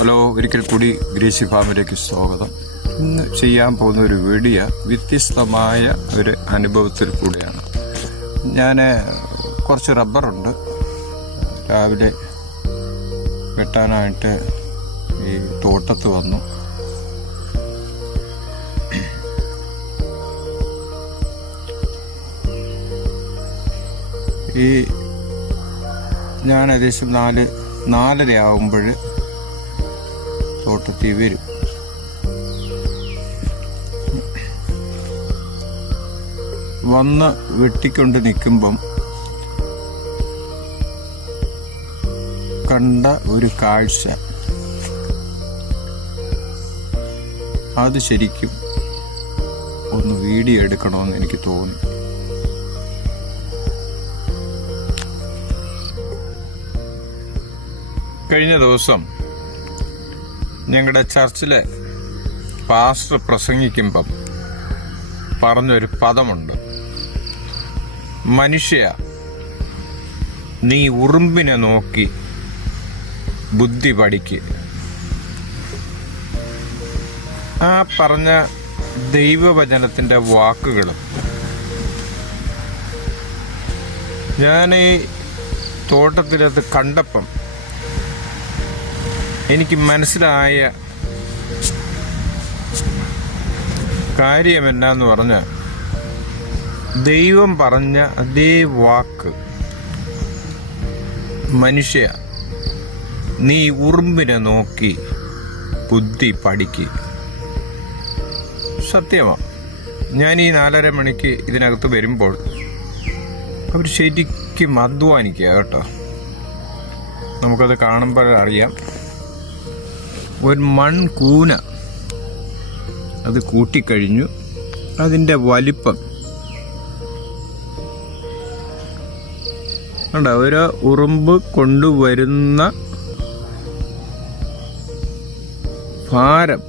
Hello, ഒരിക്കൽ കൂടി Gracy ഫാമിലേക്ക് സ്വാഗതം. ഇന്ന് ചെയ്യാൻ പോകുന്ന ഒരു വീഡിയോ വ്യത്യസ്തമായ ഒരു അനുഭവത്തിൽ കൂടിയാണ്. ഞാൻ കുറച്ച് റബ്ബറുണ്ട് രാവിലെ വെട്ടാനായിട്ട് ഈ തോട്ടത്ത് വന്നു. ഞാൻ ഏകദേശം 4:30 ആകുമ്പോൾ തോട്ടത്തിൽ വരും. വന്ന് വെട്ടിക്കൊണ്ട് നിൽക്കുമ്പം കണ്ട ഒരു കാഴ്ച, അത് ശരിക്കും ഒന്ന് വീഡിയോ എടുക്കണമെന്ന് എനിക്ക് തോന്നി. കഴിഞ്ഞ ദിവസം ഞങ്ങളുടെ ചർച്ചിലെ പാസ്റ്റർ പ്രസംഗിക്കുമ്പം പറഞ്ഞൊരു പദമുണ്ട്: മനുഷ്യ, നീ ഉറുമ്പിനെ നോക്കി ബുദ്ധി പഠിക്ക്. ആ പറഞ്ഞ ദൈവവചനത്തിൻ്റെ വാക്കുകൾ ഞാൻ ഈ തോട്ടത്തിലത് കണ്ടപ്പം എനിക്ക് മനസ്സിലായ കാര്യം എന്നാന്ന് പറഞ്ഞാൽ, ദൈവം പറഞ്ഞ അതേ വാക്ക്, മനുഷ്യ, നീ ഉറുമ്പിനെ നോക്കി ബുദ്ധി പഠിക്ക്. സത്യമാണ്. ഞാൻ ഈ 4:30 മണിക്ക് ഇതിനകത്ത് വരുമ്പോൾ അവർ ശരിക്കും അധ്വാനിക്കുക കേട്ടോ. നമുക്കത് കാണുമ്പോൾ അറിയാം. ഒരു മൺകൂന അത് കൂട്ടിക്കഴിഞ്ഞു. അതിൻ്റെ വലിപ്പം കണ്ടോ? ഒരു ഉറുമ്പ് കൊണ്ടുവരുന്ന ഭാരം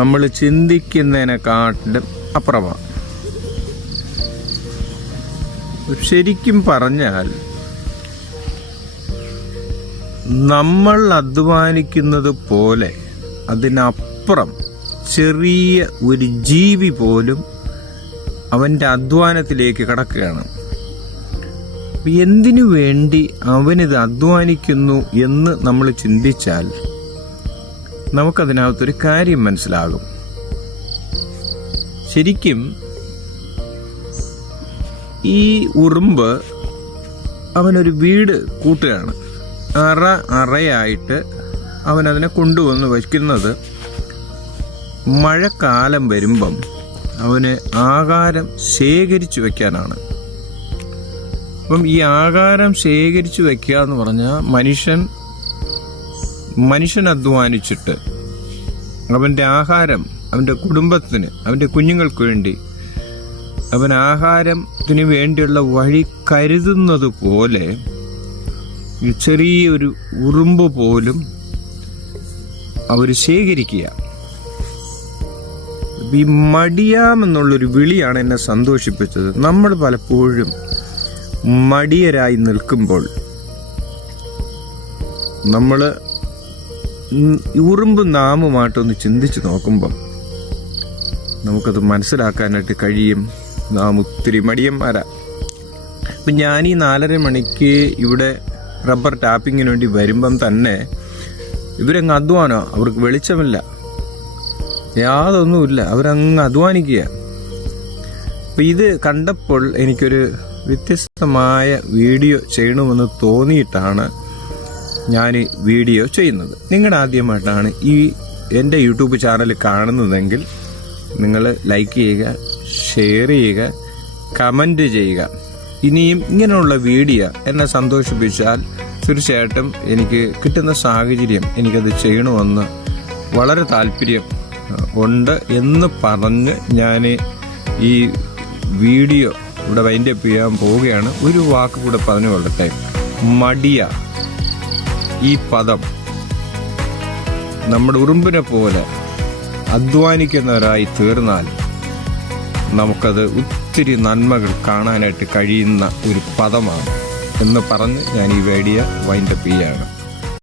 നമ്മൾ ചിന്തിക്കുന്നതിനെക്കാട്ടിലും അപ്പുറമാണ്. ശരിക്കും പറഞ്ഞാൽ നമ്മൾ അധ്വാനിക്കുന്നത് പോലെ അതിനപ്പുറം ചെറിയ ഒരു ജീവി പോലും അവൻ്റെ അധ്വാനത്തിലേക്ക് കടക്കുകയാണ്. എന്തിനു വേണ്ടി അവനിത് അധ്വാനിക്കുന്നു എന്ന് നമ്മൾ ചിന്തിച്ചാൽ നമുക്കതിനകത്തൊരു കാര്യം മനസ്സിലാകും. ശരിക്കും ഈ ഉറുമ്പ് അവനൊരു വീട് കൂട്ടുകയാണ്. അറയായിട്ട് അവനതിനെ കൊണ്ടുവന്ന് വയ്ക്കുന്നത് മഴക്കാലം വരുമ്പം അവന് ആഹാരം ശേഖരിച്ചു വയ്ക്കാനാണ്. അപ്പം ഈ ആഹാരം ശേഖരിച്ചു വയ്ക്കുക എന്ന് പറഞ്ഞാൽ മനുഷ്യൻ അധ്വാനിച്ചിട്ട് അവൻ്റെ ആഹാരം അവൻ്റെ കുടുംബത്തിന്, അവൻ്റെ കുഞ്ഞുങ്ങൾക്ക് വേണ്ടി അവൻ ആഹാരത്തിന് വേണ്ടിയുള്ള വഴി കരുതുന്നത് പോലെ ഈ ചെറിയൊരു ഉറുമ്പ് പോലും അവർ ശേഖരിക്കുക. ഈ മടിയാമെന്നുള്ളൊരു വിളിയാണ് എന്നെ സന്തോഷിപ്പിച്ചത്. നമ്മൾ പലപ്പോഴും മടിയരായി നിൽക്കുമ്പോൾ നമ്മൾ ഉറുമ്പ് നാമുമായിട്ടൊന്ന് ചിന്തിച്ച് നോക്കുമ്പം നമുക്കത് മനസ്സിലാക്കാനായിട്ട് കഴിയും. നാം ഒത്തിരി മടിയന്മാരാ. അപ്പം ഞാൻ ഈ 4:30 മണിക്ക് ഇവിടെ റബ്ബർ ടാപ്പിങ്ങിന് വേണ്ടി വരുമ്പം തന്നെ ഇവരങ്ങ് അധ്വാനം. അവർക്ക് വെളിച്ചമില്ല, യാതൊന്നുമില്ല, അവരങ്ങ് അധ്വാനിക്കുക. അപ്പം ഇത് കണ്ടപ്പോൾ എനിക്കൊരു വ്യത്യസ്തമായ വീഡിയോ ചെയ്യണമെന്ന് തോന്നിയിട്ടാണ് ഞാൻ വീഡിയോ ചെയ്യുന്നത്. നിങ്ങളുടെ ആദ്യമായിട്ടാണ് എൻ്റെ യൂട്യൂബ് ചാനൽ കാണുന്നതെങ്കിൽ നിങ്ങൾ ലൈക്ക് ചെയ്യുക, ഷെയർ ചെയ്യുക, കമൻറ്റ് ചെയ്യുക. ഇനിയും ഇങ്ങനെയുള്ള വീഡിയോ എന്നെ സന്തോഷിപ്പിച്ചാൽ തീർച്ചയായിട്ടും എനിക്ക് കിട്ടുന്ന സാഹചര്യം എനിക്കത് ചെയ്യണമെന്ന് വളരെ താല്പര്യം ഉണ്ട് എന്ന് പറഞ്ഞ് ഞാൻ ഈ വീഡിയോ ഇവിടെ വൈൻഡപ്പ് ചെയ്യാൻ പോവുകയാണ്. ഒരു വാക്ക് കൂടെ പറഞ്ഞു കൊള്ളട്ടെ. മടിയ ഈ പദം നമ്മുടെ ഉറുമ്പിനെ പോലെ അധ്വാനിക്കുന്നവരായി തീർന്നാൽ നമുക്കത് ഒത്തിരി നന്മകൾ കാണാനായിട്ട് കഴിയുന്ന ഒരു പദമാണ് എന്ന് പറഞ്ഞ് ഞാൻ ഈ വീഡിയോ വൈൻഡപ്പ് ചെയ്യുകയാണ്.